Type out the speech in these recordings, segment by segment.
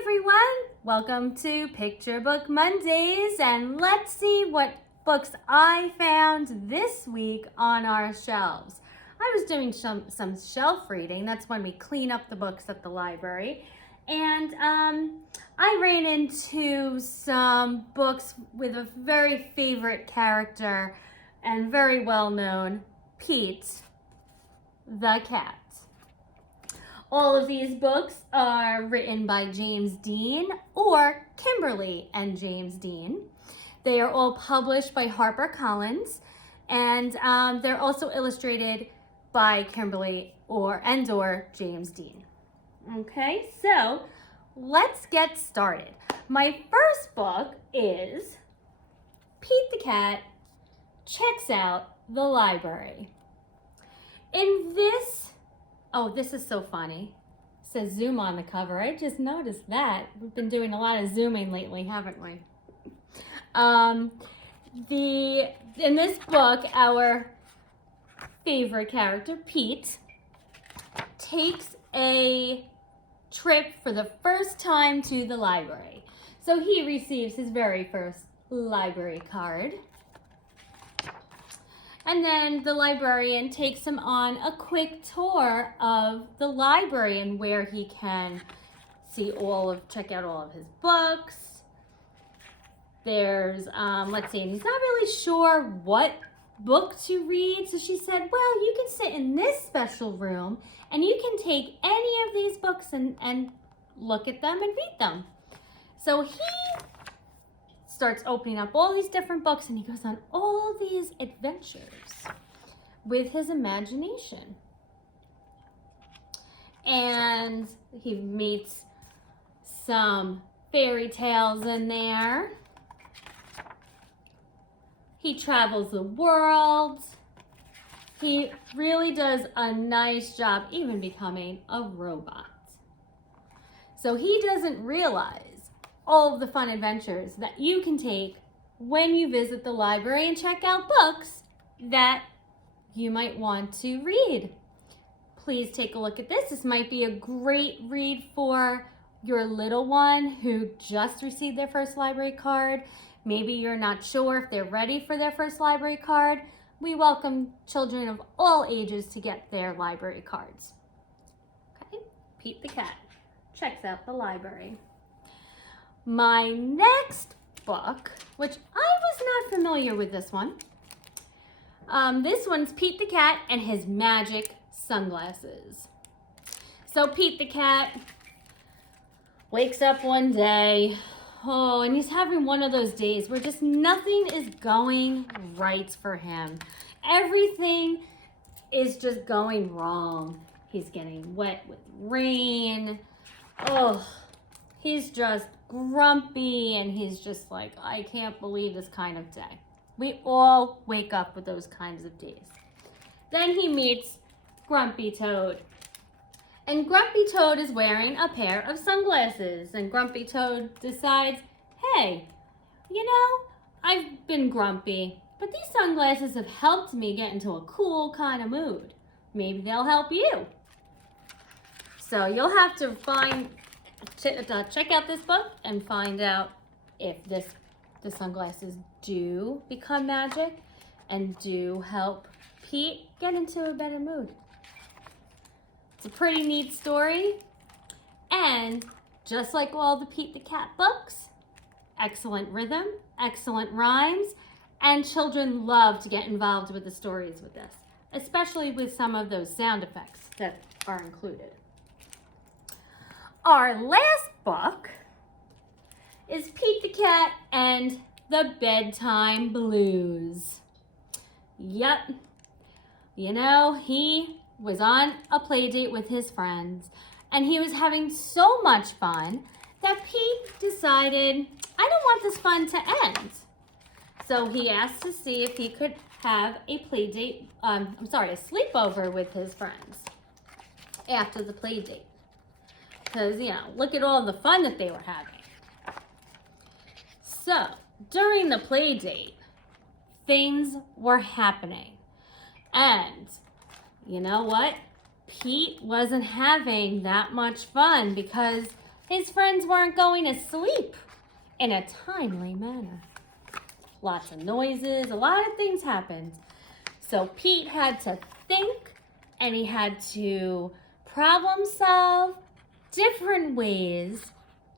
everyone, welcome to Picture Book Mondays, and let's see what books I found this week on our shelves. I was doing some shelf reading. That's when we clean up the books at the library, and I ran into some books with a very favorite character and very well known, Pete the cat. All of these books are written by James Dean or Kimberly and James Dean. They are all published by HarperCollins, and they're also illustrated by Kimberly or James Dean. Okay, so let's get started. My first book is Pete the Cat Checks Out the Library. In this, oh, this is so funny. It says Zoom on the cover. I just noticed that. We've been doing a lot of Zooming lately, haven't we? In this book, our favorite character, Pete, takes a trip for the first time to the library. So he receives his very first library card. And then the librarian takes him on a quick tour of the library and where he can check out all of his books. There's, let's see, and he's not really sure what book to read. So she said, well, you can sit in this special room and you can take any of these books and look at them and read them. So he starts opening up all these different books and he goes on all these adventures with his imagination. And he meets some fairy tales in there. He travels the world. He really does a nice job even becoming a robot. So he doesn't realize all of the fun adventures that you can take when you visit the library and check out books that you might want to read. Please take a look at this. This might be a great read for your little one who just received their first library card. Maybe you're not sure if they're ready for their first library card. We welcome children of all ages to get their library cards. Okay, Pete the Cat checks out the library. My next book, which I was not familiar with this one. This one's Pete the Cat and His Magic Sunglasses. So Pete the Cat wakes up one day, and he's having one of those days where just nothing is going right for him. Everything is just going wrong. He's getting wet with rain. He's just grumpy and he's just like, I can't believe this kind of day. We all wake up with those kinds of days. Then he meets Grumpy Toad. And Grumpy Toad is wearing a pair of sunglasses. And Grumpy Toad decides, hey, I've been grumpy, but these sunglasses have helped me get into a cool kind of mood. Maybe they'll help you. So you'll have to check out this book and find out if the sunglasses do become magic and do help Pete get into a better mood. It's a pretty neat story, and just like all the Pete the Cat books, excellent rhythm, excellent rhymes, and children love to get involved with the stories with this, especially with some of those sound effects that are included. Our last book is Pete the Cat and the Bedtime Blues. Yep. He was on a play date with his friends and he was having so much fun that Pete decided, I don't want this fun to end. So he asked to see if he could have a play date, a sleepover with his friends after the play date. Because, look at all the fun that they were having. So, during the play date, things were happening. And, you know what? Pete wasn't having that much fun because His friends weren't going to sleep in a timely manner. Lots of noises, a lot of things happened. So Pete had to think, and he had to problem solve different ways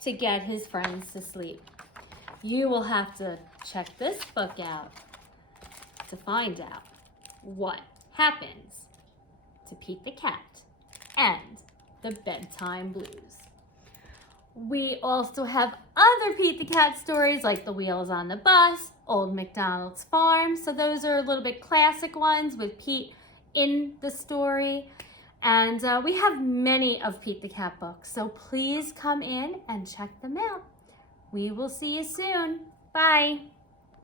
to get his friends to sleep. You will have to check this book out to find out what happens to Pete the Cat and the Bedtime Blues. We also have other Pete the Cat stories like The Wheels on the Bus, Old MacDonald's Farm. So those are a little bit classic ones with Pete in the story. And we have many of Pete the Cat books. So please come in and check them out. We will see you soon. Bye.